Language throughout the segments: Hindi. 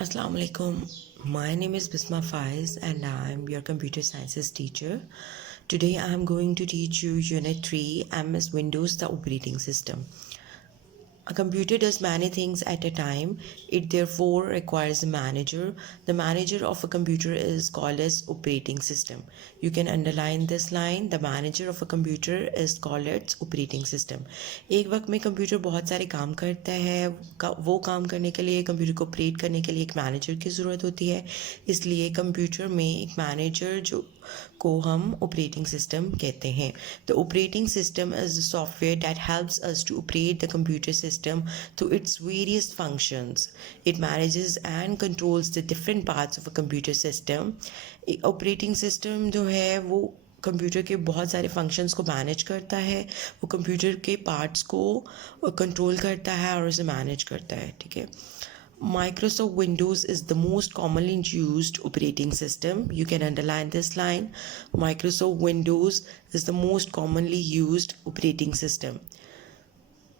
Assalamu alaikum. My name is Bisma Faiz and I'm your computer sciences teacher. Today I'm going to teach you Unit 3 MS Windows, the operating system. A computer does many things at a time. It therefore requires a manager. The manager of a computer is called as operating system. You can underline this line. The manager of a computer is called its operating system. एक वक्त में कंप्यूटर बहुत सारे काम करता है. वो काम करने के लिए कंप्यूटर को ऑपरेट करने के लिए एक मैनेजर की ज़रूरत होती है. इसलिए कंप्यूटर में एक मैनेजर जो को हम ऑपरेटिंग सिस्टम कहते हैं. The operating system is the software that helps us to operate the computer system through its various functions. It manages and controls the different parts of a computer system. Operating system जो है वो कंप्यूटर के बहुत सारे फंक्शंस को मैनेज करता है. वो कंप्यूटर के पार्ट्स को कंट्रोल करता है और उसे मैनेज करता है. ठीक है. Microsoft Windows is the most commonly used operating system. You can underline this line. Microsoft Windows is the most commonly used operating system.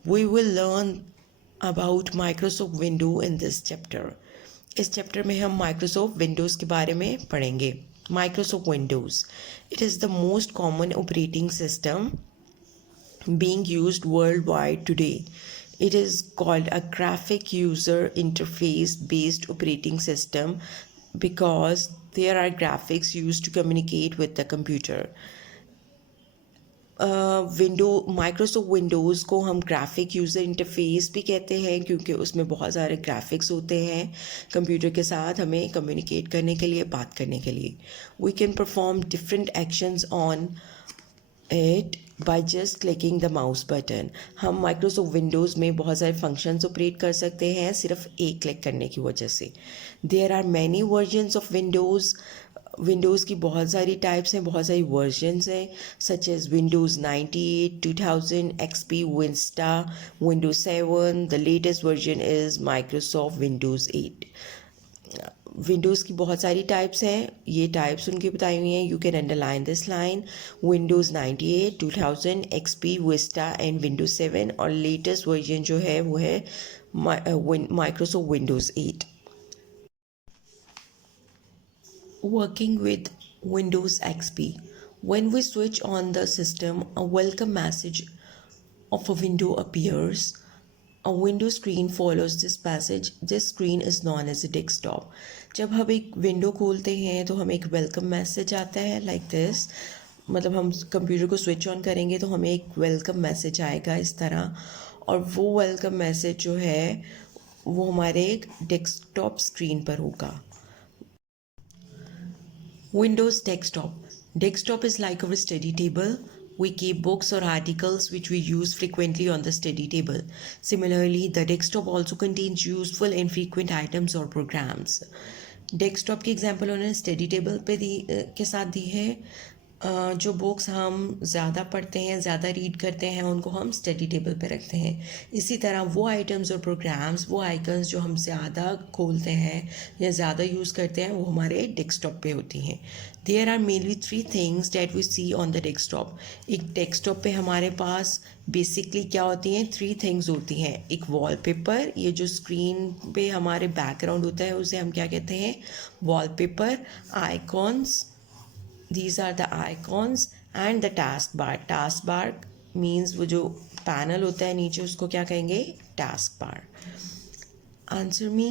We will learn about Microsoft Windows in this chapter. इस चैप्टर में हम Microsoft Windows के बारे में पढ़ेंगे. Microsoft Windows. It is the most common operating system being used worldwide today. It is called a graphic user interface based operating system because there are graphics used to communicate with the computer. Microsoft Windows को हम ग्राफिक यूज़र इंटरफेस भी कहते हैं क्योंकि उसमें बहुत सारे ग्राफिक्स होते हैं कंप्यूटर के साथ हमें कम्युनिकेट करने के लिए, बात करने के लिए. We can perform different actions on it by just clicking the mouse button. हम माइक्रोसॉफ्ट विंडोज़ में बहुत सारे फंक्शंस ऑपरेट कर सकते हैं सिर्फ एक क्लिक करने की वजह से. There are many versions of Windows की बहुत सारी टाइप्स हैं, बहुत सारी वर्जन्स हैं, such as Windows 98, 2000, XP, Vista, Windows 7. The latest version is Microsoft Windows 8. Windows की बहुत सारी टाइप्स हैं. ये टाइप्स उनकी बताई हुई हैं. You can underline this line. Windows 98, 2000, XP, Vista and Windows 7. और लेटेस्ट वर्जन जो है वो है Microsoft Windows 8. Working with Windows XP. When we switch on the system, a welcome message of a window appears. A window screen follows this passage. This screen is known as a desktop. जब हम एक विंडो खोलते हैं तो हमें एक वेलकम मैसेज आता है लाइक दिस. मतलब हम कंप्यूटर को स्विच ऑन करेंगे तो हमें एक वेलकम मैसेज आएगा इस तरह. और वो वेलकम मैसेज जो है वो हमारे एक डेस्कटॉप स्क्रीन पर होगा. Windows Desktop. Desktop is like our study table. We keep books or articles which we use frequently on the study table. Similarly, the desktop also contains useful and frequent items or programs. Desktop की एग्जांपल उन्होंने स्टडी टेबल पे के साथ दी है. जो बुक्स हम ज़्यादा पढ़ते हैं, ज़्यादा रीड करते हैं, उनको हम स्टडी टेबल पे रखते हैं. इसी तरह वो आइटम्स और प्रोग्राम्स, वो आइकन्स जो हम ज़्यादा खोलते हैं या ज़्यादा यूज़ करते हैं वो हमारे डेस्कटॉप पे होती हैं. There are mainly 3 things that we see on the desktop. एक डेस्कटॉप पे हमारे पास बेसिकली क्या होती हैं, 3 थिंग्स होती हैं. एक वॉलपेपर, ये जो स्क्रीन पे हमारे बैकग्राउंड होता है उसे हम क्या कहते हैं, wallpaper. Icons, these are the icons. and the taskbar. taskbar means वो जो पैनल होता है नीचे उसको क्या कहेंगे, taskbar. Answer me.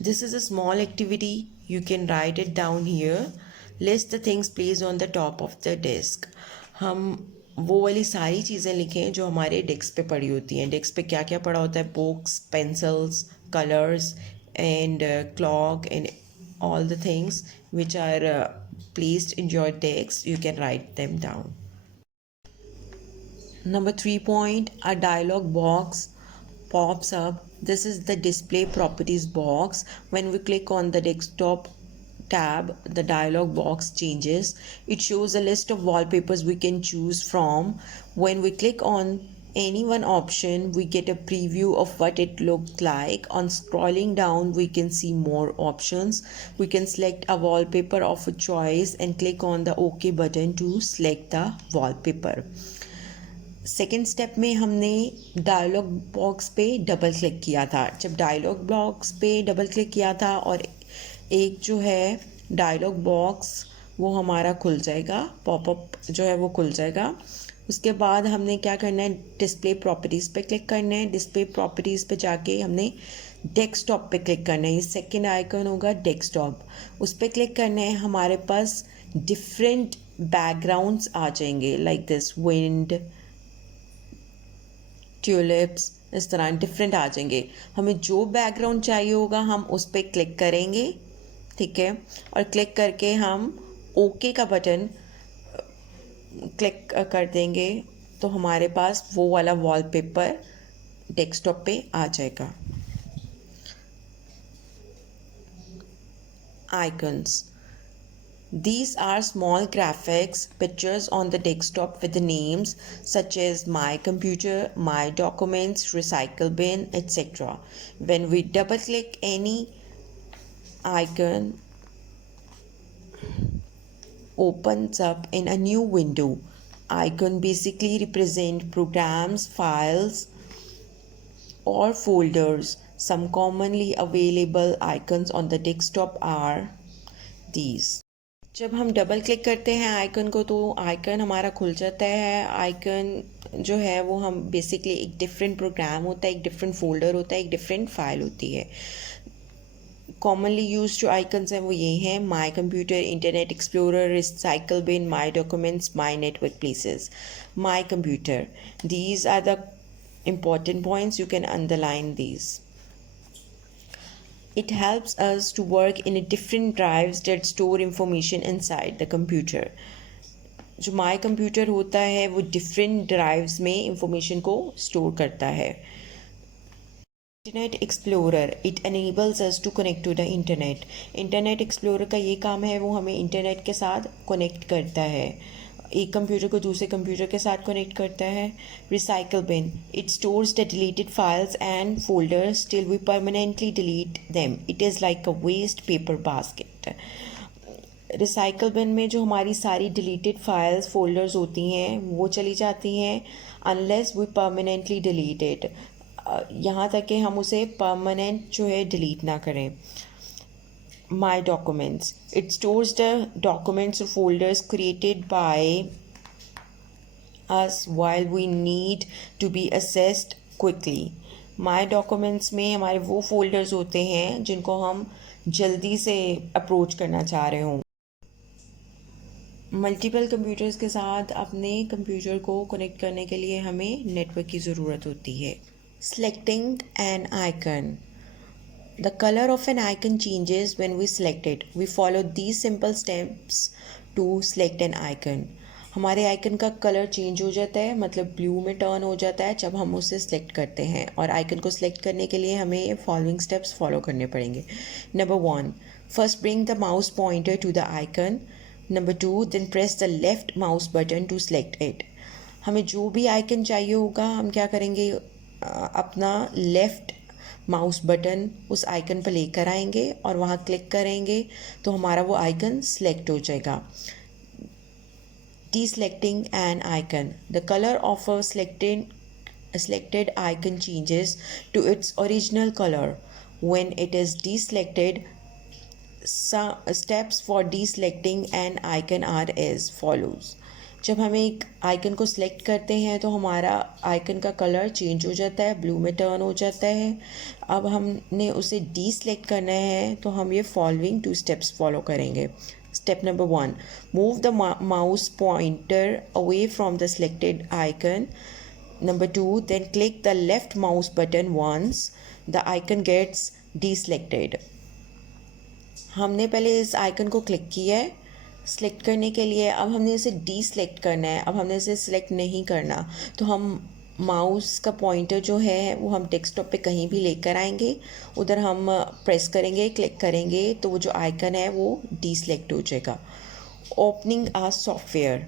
This is a small activity. You can write it down here. List the things placed on the top of the desk. हम वो वाली सारी चीज़ें लिखें जो हमारे डेस्क पे पड़ी होती हैं. डेस्क पे क्या क्या पड़ा होता है, books, pencils, colours and clock and all the things which are placed in your text. You can write them down. Number 3 point, a dialog box pops up. This is the display properties box. When we click on the desktop tab, the dialog box changes. It shows a list of wallpapers we can choose from. When we click on any one option, we get a preview of what it looked like. On scrolling down, we can see more options. We can select a wallpaper of a choice and click on the OK button to select the wallpaper. Second step में हमने डायलॉग बॉक्स पे डबल क्लिक किया था। जब डायलॉग बॉक्स पे डबल क्लिक किया था और एक जो है डायलॉग बॉक्स वो हमारा खुल जाएगा, पॉपअप जो है वो खुल जाएगा। उसके बाद हमने क्या करना है, डिस्प्ले प्रॉपर्टीज़ पे क्लिक करना है। डिस्प्ले प्रॉपर्टीज़ पे जाके हमने डेस्कटॉप पे क्लिक करना है। ये सेकंड आइकन होगा डेस्कटॉप, उस पर क्लिक करना है। हमारे पास डिफरेंट बैकग्राउंड्स आ जाएंगे, लाइक दिस विंड, ट्यूलिप्स, इस तरह डिफरेंट आ जाएंगे। हमें जो बैकग्राउंड चाहिए होगा हम उस पर क्लिक करेंगे, ठीक है। और क्लिक करके हम ओके का बटन क्लिक कर देंगे तो हमारे पास वो वाला वॉलपेपर डेस्कटॉप पे आ जाएगा। Icons, these are small graphics pictures on the desktop with the names such as my computer, my documents, recycle bin, etc. When we double click any icon opens up in a new window. Icon basically represent programs, files or folders. Some commonly available icons on the desktop are these. जब हम डबल क्लिक करते हैं आइकन को तो आइकन हमारा खुल जाता है। आइकन जो है वो हम बेसिकली एक डिफरेंट प्रोग्राम होता है, एक डिफरेंट फोल्डर होता है, एक डिफरेंट फाइल होती है। कॉमनली यूज जो आइकन्स हैं वो ये हैं: my computer, Internet Explorer, recycle bin, my documents, my network places. My computer, these are the important points, you can underline these. It helps us to work in a different drives that store information inside the computer. जो माई कंप्यूटर होता है वो डिफरेंट ड्राइव्स में इंफॉर्मेशन को स्टोर करता है। Internet explorer, it enables us to connect to the internet. Internet explorer का ये काम है, वो हमें इंटरनेट के साथ कनेक्ट करता है, एक कंप्यूटर को दूसरे कंप्यूटर के साथ कनेक्ट करता है। Recycle bin, it stores the deleted files and folders till we permanently delete them. It is like a waste paper basket. Recycle bin में जो हमारी सारी डिलीटेड फाइल्स फोल्डर्स होती हैं वो चली जाती हैं, unless we permanently delete it, यहाँ तक कि हम उसे परमानेंट जो है डिलीट ना करें। My documents, it stores the documents or folders created by us while we need to be accessed quickly. My documents में हमारे वो folders होते हैं जिनको हम जल्दी से अप्रोच करना चाह रहे हों। मल्टीपल कंप्यूटर्स के साथ अपने कंप्यूटर को कनेक्ट करने के लिए हमें नेटवर्क की ज़रूरत होती है। Selecting an icon. The color of an icon changes when we select it. We follow these simple steps to select an icon. हमारे आइकन का कलर चेंज हो जाता है, मतलब ब्लू में टर्न हो जाता है जब हम उसे सिलेक्ट करते हैं। और आइकन को सिलेक्ट करने के लिए हमें ये फॉलोइंग स्टेप्स फॉलो करने पड़ेंगे। Number 1, first bring the mouse pointer to the icon. Number 2, then press the left mouse button to select it. हमें जो भी आइकन चाहिए होगा हम क्या करेंगे, अपना लेफ़्ट माउस बटन उस आइकन पर लेकर आएंगे और वहाँ क्लिक करेंगे तो हमारा वो आइकन सेलेक्ट हो जाएगा। Deselecting an icon. The color of a selected icon changes to its original color when it is deselected. Some steps for deselecting an icon are as follows. जब हम एक आइकन को सिलेक्ट करते हैं तो हमारा आइकन का कलर चेंज हो जाता है, ब्लू में टर्न हो जाता है। अब हमने उसे डीसेलेक्ट करना है तो हम ये फॉलोइंग 2 स्टेप्स फॉलो करेंगे। Step number 1, move the mouse pointer away from the selected icon. Number 2, then click the left mouse button once the icon gets deselected. हमने पहले इस आइकन को क्लिक किया है सिलेक्ट करने के लिए, अब हमने इसे डीसेलेक्ट करना है। अब हमने इसे सिलेक्ट नहीं करना तो हम माउस का पॉइंटर जो है वो हम डेस्कटॉप पे कहीं भी लेकर आएंगे, उधर हम प्रेस करेंगे, क्लिक करेंगे तो वो जो आइकन है वो डीसेलेक्ट हो जाएगा। Opening a software,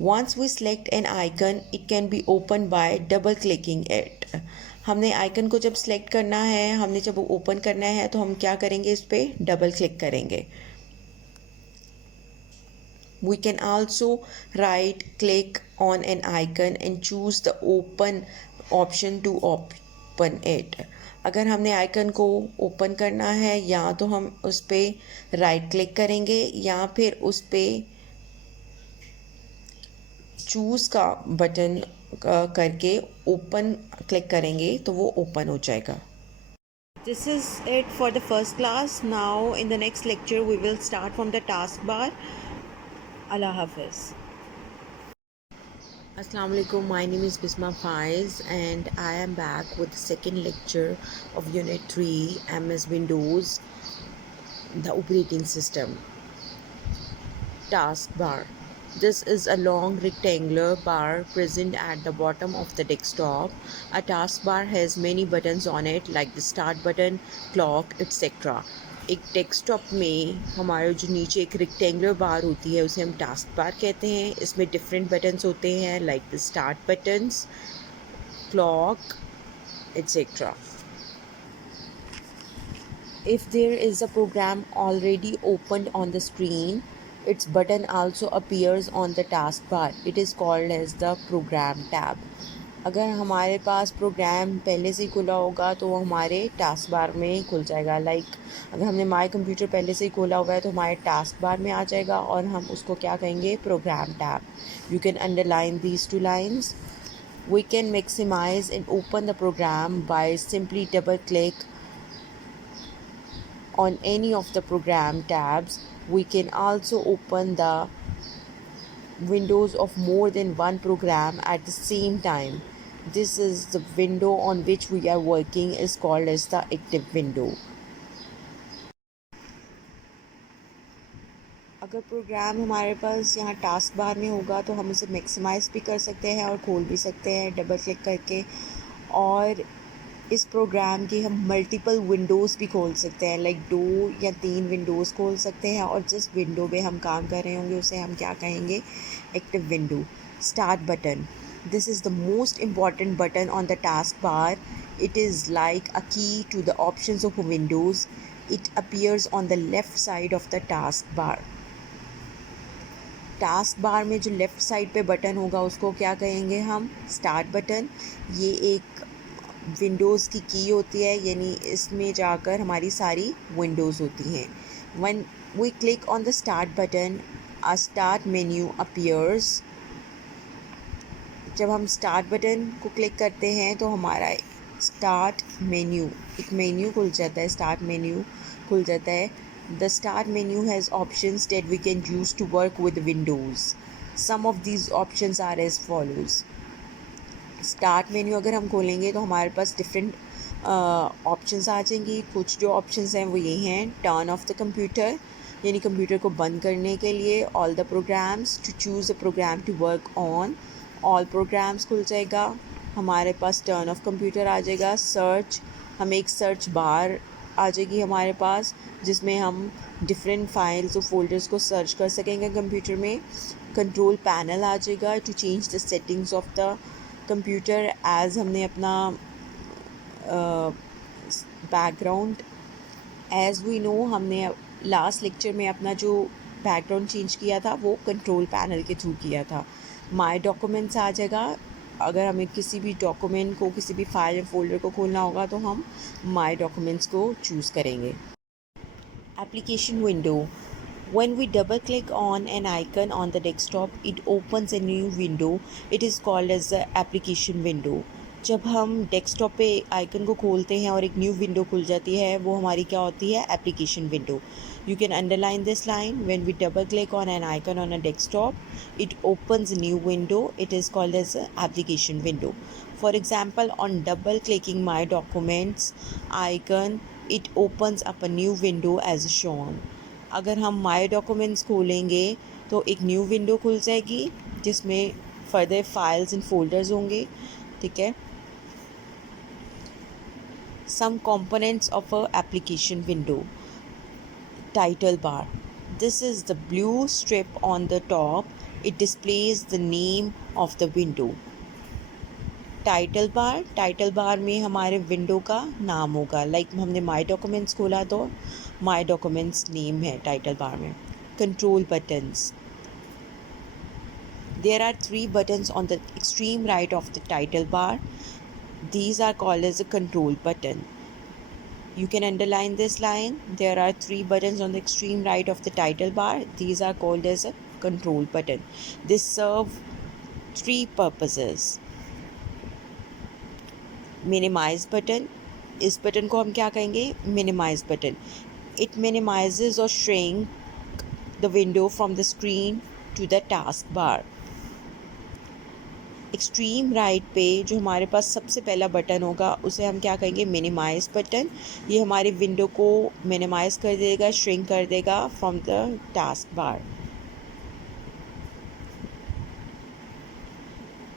once we select an icon it can be open by double clicking it. हमने आइकन को जब सेलेक्ट करना है, हमने जब ओपन करना है तो हम क्या करेंगे, इस पर डबल क्लिक करेंगे। We can also right click on an icon and choose the open option to open it. अगर हमने आइकन को ओपन करना है या तो हम उस पर राइट क्लिक करेंगे या फिर उस पर चूज़ का बटन करके ओपन क्लिक करेंगे तो वो ओपन हो जाएगा. This is it for the first class. Now in the next lecture we will start from the taskbar. Allah Hafiz. Assalamu alaikum. My name is Bisma Faiz and I am back with the second lecture of Unit 3 MS Windows, the operating system. Taskbar. This is a long rectangular bar present at the bottom of the desktop. A taskbar has many buttons on it like the start button, clock, etc. एक डेस्कटॉप में हमारे जो नीचे एक रेक्टेंगुलर बार होती है उसे हम टास्क बार कहते हैं. इसमें डिफरेंट बटन्स होते हैं like the start buttons, clock, etc. If there is a program already opened on the screen, its button also appears on the taskbar. It is called as the program tab. अगर हमारे पास प्रोग्राम पहले से ही खुला होगा तो वो हमारे टास्क बार में खुल जाएगा. अगर हमने माई कंप्यूटर पहले से ही खोला हुआ है तो हमारे टास्क बार में आ जाएगा और हम उसको क्या कहेंगे, program tab. You can underline these two lines. We can maximize and open the program by simply double click on any of the program tabs. We can also open the windows of more than one program at the same time. This is the window on which we are working is called as the active window. अगर प्रोग्राम हमारे पास यहाँ टास्क बार में होगा तो हम उसे मैक्सिमाइज़ भी कर सकते हैं और खोल भी सकते हैं डबल क्लिक करके. और इस प्रोग्राम की हम मल्टीपल विंडोज़ भी खोल सकते हैं, लाइक 2 या 3 विंडोज़ खोल सकते हैं. और जिस विंडो पे हम काम कर रहे होंगे उसे हम क्या कहेंगे, active window. Start button. This is the most important button on the taskbar. It is like a key to the options of Windows. It appears on the left side of the taskbar. Task bar में जो लेफ़्ट साइड पे बटन होगा उसको क्या कहेंगे हम, स्टार्ट बटन. ये एक विंडोज़ की की होती है, यानी इसमें जाकर हमारी सारी विंडोज़ होती हैं. When we click on the start button, a start menu appears. जब हम स्टार्ट बटन को क्लिक करते हैं तो हमारा स्टार्ट मेन्यू, एक मेन्यू खुल जाता है, स्टार्ट मेन्यू खुल जाता है. The start menu has options that we can use to work with Windows. Some of these options are as follows. Start menu अगर हम खोलेंगे तो हमारे पास डिफरेंट ऑप्शंस आ जाएंगी. कुछ जो ऑप्शंस हैं वो ये हैं, टर्न ऑफ द कंप्यूटर, यानी कंप्यूटर को बंद करने के लिए. All the programs, to choose a program to work on, all programs खुल जाएगा. हमारे पास टर्न ऑफ कंप्यूटर आ जाएगा. सर्च, हमें एक सर्च बार आ जाएगी हमारे पास जिसमें हम डिफरेंट फाइल्स और फोल्डर्स को सर्च कर सकेंगे कंप्यूटर में. कंट्रोल पैनल आ जाएगा to change the settings of the computer as हमने अपना बैकग्राउंड, एज़ वी नो हमने लास्ट लेक्चर में अपना जो बैकग्राउंड चेंज किया था वो कंट्रोल पैनल के थ्रू किया था. माई डॉक्यूमेंट्स आ जाएगा. अगर हमें किसी भी डॉक्यूमेंट को, किसी भी फाइल या फोल्डर को खोलना होगा तो हम माई डॉक्यूमेंट्स को चूज़ करेंगे. Application window. When we double click on an icon on the desktop, it opens a new window. It is called as the application window. जब हम डेस्कटॉप पे आइकन को खोलते हैं और एक न्यू विंडो खुल जाती है वो हमारी क्या होती है, application window. You can underline this line. When we double click on an icon on a desktop, it opens a new window. It is called as an application window. For example, on double clicking my documents icon, it opens up a new window as shown. अगर हम माई डॉक्यूमेंट्स खोलेंगे तो एक न्यू विंडो खुल जाएगी जिसमें फर्दर फाइल्स एंड फोल्डर्स होंगे. ठीक है. Some components of a application window. Title bar. This is the blue strip on the top. It displays the name of the window. Title bar में हमारे विंडो का नाम होगा. लाइक हमने माई डॉक्यूमेंट्स खोला तो माई डॉक्यूमेंट्स नेम है टाइटल बार में. Control buttons. There are 3 buttons on the extreme right of the title bar. These are called as a control button. You can underline this line. There are 3 buttons on the extreme right of the title bar. These are called as a control button. They serve 3 purposes. Minimize button. इस बटन को हम क्या कहेंगे? Minimize button. It minimizes or shrink the window from the screen to the taskbar. Extreme right पे जो हमारे पास सबसे पहला बटन होगा उसे हम क्या कहेंगे? Minimize button. ये हमारी विंडो को मिनिमाइज कर देगा, श्रिंक कर देगा from the task bar.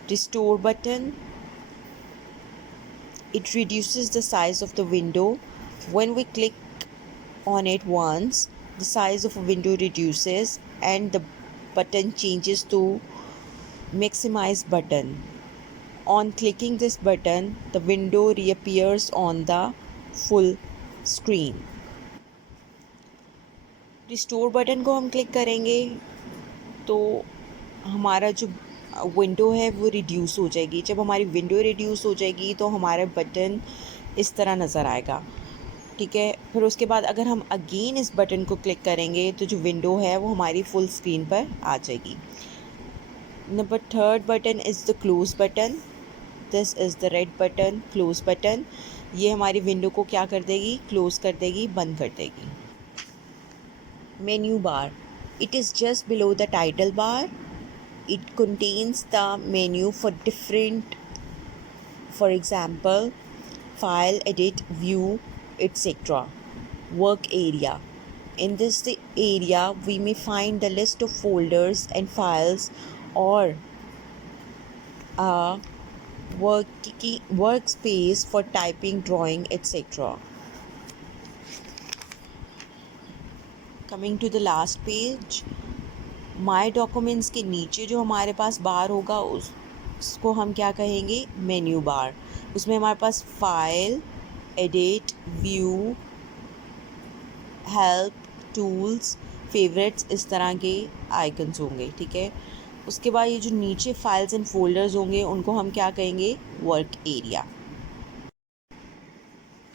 Restore button. It reduces the size of the window. When we click on it once, the size of a window reduces and the button changes to maximize button. On clicking this button, the window reappears on the full screen. Restore button को हम क्लिक करेंगे तो हमारा जो विंडो है वो रिड्यूस हो जाएगी. जब हमारी विंडो रिड्यूस हो जाएगी तो हमारा बटन इस तरह नज़र आएगा. ठीक है. फिर उसके बाद अगर हम अगेन इस बटन को क्लिक करेंगे तो जो विंडो है वो हमारी फुल स्क्रीन पर आ जाएगी. Number 3rd button is the close button. This is the red button, close button. ये हमारी विंडो को क्या कर देगी? क्लोज कर देगी, बंद कर देगी. Menu bar. It is just below the title bar. It contains the menu for different, for example, file, edit, view, etc. Work area. In this area, we may find the list of folders and files or a workspace for typing, drawing, etc. Coming to the last page. My documents के नीचे जो हमारे पास बार होगा उसको हम क्या कहेंगे? Menu bar. उसमें हमारे पास file, edit, view, help, tools, favourites इस तरह के आइकन्स होंगे. ठीक है. उसके बाद ये जो नीचे फाइल्स एंड फोल्डर्स होंगे उनको हम क्या कहेंगे? Work area.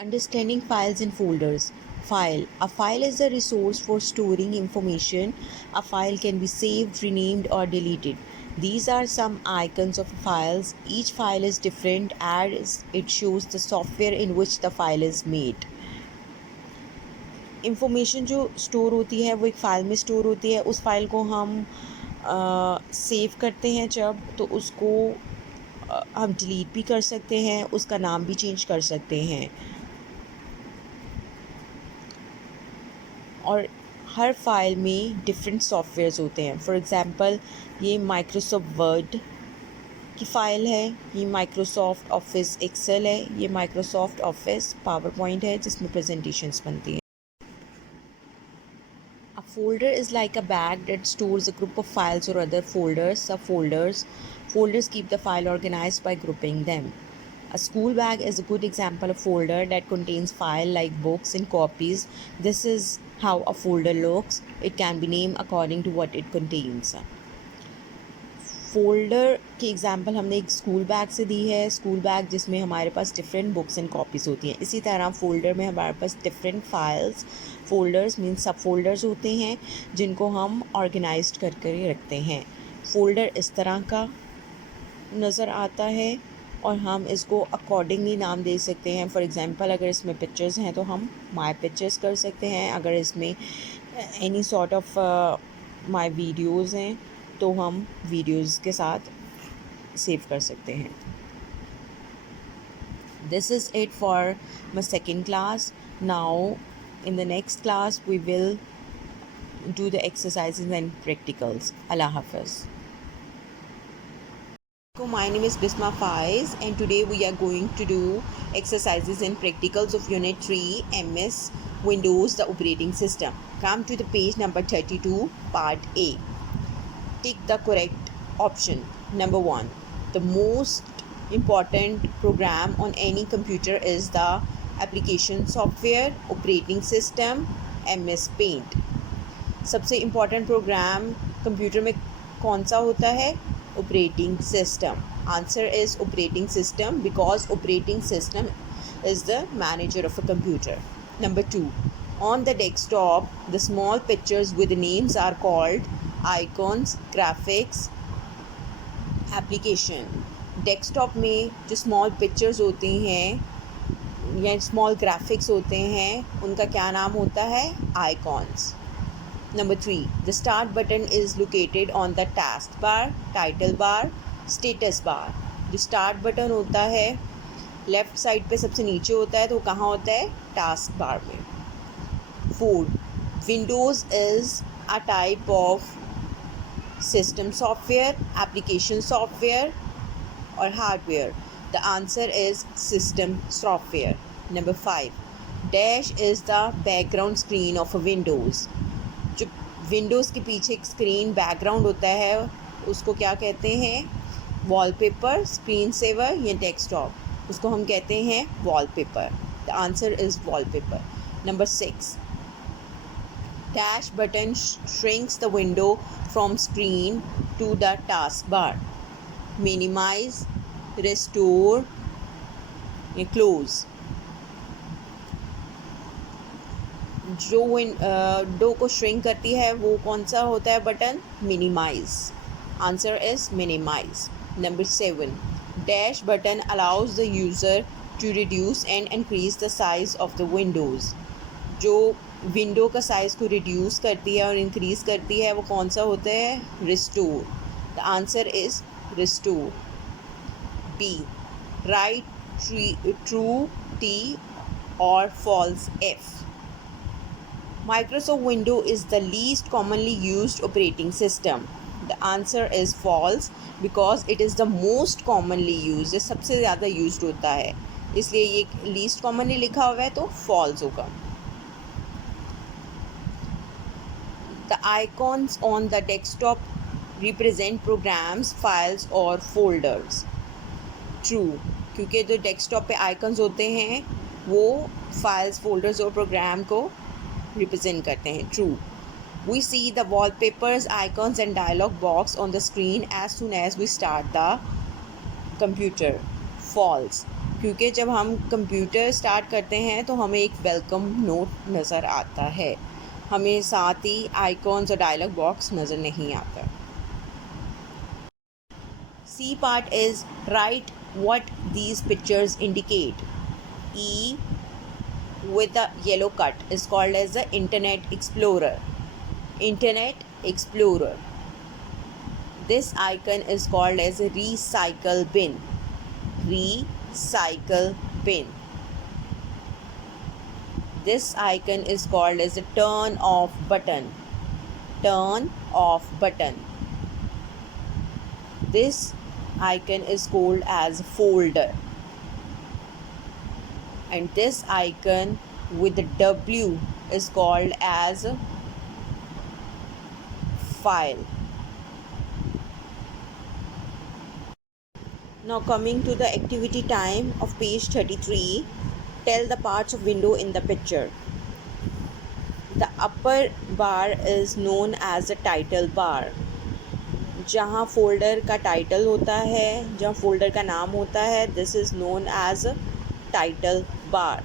Understanding files and folders. File. A file is a resource for storing information. A file can be saved, renamed, or deleted. These are some icons of files. Each file is different as it shows the software in which the file is made. Information जो स्टोर होती है वो एक फ़ाइल में स्टोर होती है. उस फाइल को हम सेव करते हैं जब, तो उसको हम डिलीट भी कर सकते हैं, उसका नाम भी चेंज कर सकते हैं. और हर फाइल में डिफरेंट सॉफ्टवेयर्स होते हैं. फॉर एग्ज़ाम्पल ये माइक्रोसॉफ्ट वर्ड की फ़ाइल है, ये माइक्रोसॉफ्ट ऑफिस एक्सेल है, ये माइक्रोसॉफ्ट ऑफिस पावर पॉइंट है जिसमें प्रेजेंटेशंस बनती हैं. A folder is like a bag that stores a group of files or other folders, subfolders. Folders keep the file organized by grouping them. A school bag is a good example of folder that contains file like books and copies. This is how a folder looks. It can be named according to what it contains. Folder की एग्जांपल हमने एक स्कूल बैग से दी है. स्कूल बैग जिसमें हमारे पास डिफरेंट बुक्स एंड कॉपीज़ होती हैं. इसी तरह फोल्डर में हमारे पास डिफरेंट फाइल्स, फोल्डर्स मीन्स सब फोल्डर्स होते हैं जिनको हम ऑर्गेनाइज करके रखते हैं. फोल्डर इस तरह का नज़र आता है और हम इसको अकॉर्डिंगली नाम दे सकते हैं. फॉर एग्ज़ाम्पल अगर इसमें पिक्चर्स हैं तो हम माई पिक्चर्स कर सकते हैं. अगर इसमें any sort of my videos हैं तो हम वीडियोज़ के साथ सेव कर सकते हैं. This is it for my second class. Now in the next class we will do the exercises and practicals. Allah Hafiz. My name is Bisma Faiz and today we are going to do exercises and practicals of Unit 3 MS Windows the operating system. Come to the page number 32, part A. Tick the correct option. Number 1. The most important program on any computer is the application software operating system MS Paint. सबसे इम्पॉर्टेंट प्रोग्राम कंप्यूटर में कौन सा होता है? Operating system. Answer is operating system because operating system is the manager of a computer. Number 2. On the desktop, the small pictures with names are called icons, graphics, application. Desktop में जो small pictures होते हैं या small graphics होते हैं उनका क्या नाम होता है? Icons. Number 3. The start button is located on the taskbar, title bar, status bar. जो start button होता है लेफ़्ट साइड पे सबसे नीचे होता है तो कहाँ होता है? टास्क बार में. 4. Windows is a type of system software, application software और hardware. The answer is system software. Number 5. Dash is the background screen of a Windows. जो विंडोज़ के पीछे एक स्क्रीन बैकग्राउंड होता है उसको क्या कहते हैं? वॉलपेपर, स्क्रीन सेवर या डेस्कटॉप. उसको हम कहते हैं wallpaper. The answer is wallpaper. Number 6. Dash button shrinks the window from screen to the task bar. Minimize, restore या क्लोज. जो विंडो को श्रिंक करती है वो कौन सा होता है button? Minimize. Answer is minimize. Number 7. Dash button allows the user to reduce and increase the size of the windows. जो विंडो का साइज़ को रिड्यूस करती है और इंक्रीज़ करती है वो कौन सा होता है? Restore. The answer is restore. B. Write true T or false F. Microsoft Windows is the least commonly used operating system. The answer is false because it is the most commonly used. ये सबसे ज़्यादा यूज्ड होता है इसलिए ये least commonly लिखा हुआ है तो false होगा. The icons on the desktop represent programs, files or folders. True, क्योंकि जो डेस्कटॉप पे आइकन्स होते हैं वो फाइल्स, फोल्डर्स और प्रोग्राम को रिप्रेजेंट करते हैं. True. We see the wallpapers, icons and dialog box on the screen as soon as we start the computer. False. क्योंकि जब हम कंप्यूटर स्टार्ट करते हैं तो हमें एक वेलकम नोट नज़र आता है, हमें साथ ही आइकॉन्स और डायलॉग बॉक्स नज़र नहीं आता. C part is write what these pictures indicate. E with the yellow cut is called as the Internet Explorer. Internet Explorer. This icon is called as a recycle bin. Recycle bin. This icon is called as a turn off button. Turn off button. This icon is called as folder. And this icon with the W is called as file. Now coming to the activity time of page 33, tell the parts of window in the picture. The upper bar is known as the title bar. जहाँ फोल्डर का टाइटल होता है, जहाँ फोल्डर का नाम होता है, this is known as title bar.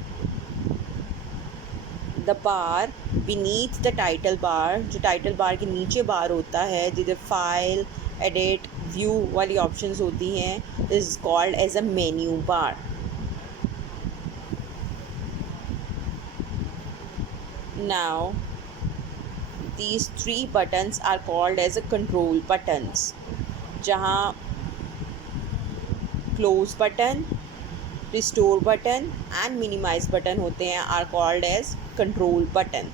The bar beneath the title bar, जो टाइटल बार के नीचे बार होता है जिधर फाइल, एडिट, व्यू वाली ऑप्शंस होती हैं, is called as a menu bar. Now these 3 buttons are called as a control buttons. जहाँ close button, restore button and minimize button होते हैं are called as control button.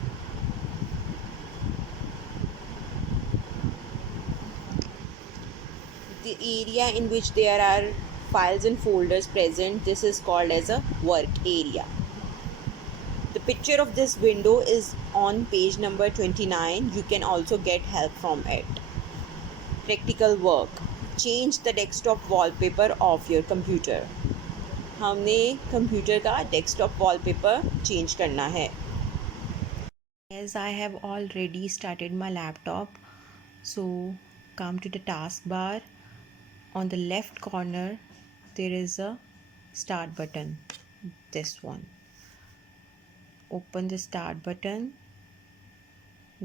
The area in which there are files and folders present, this is called as a work area. The picture of this window is on page number 29. You can also get help from it. Practical work. Change the desktop wallpaper of your computer. हमने कंप्यूटर का डेस्कटॉप वॉलपेपर चेंज करना है. As I have already started my laptop, so come to the taskbar. On the left corner there is a start button, this one. Open the start button,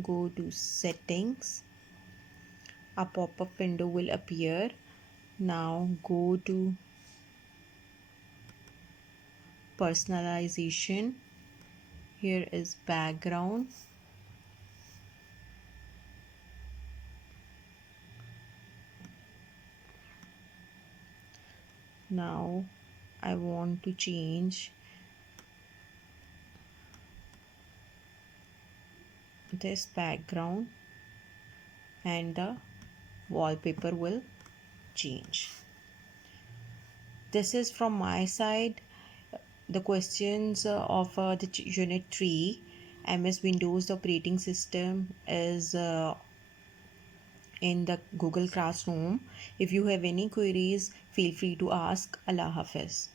go to settings, a pop-up window will appear. Now go to personalization. Here is background. Now I want to change this background and the wallpaper will change. This is from my side. The questions of the unit 3 MS Windows operating system is in the Google Classroom. If you have any queries, feel free to ask. Allah Hafiz.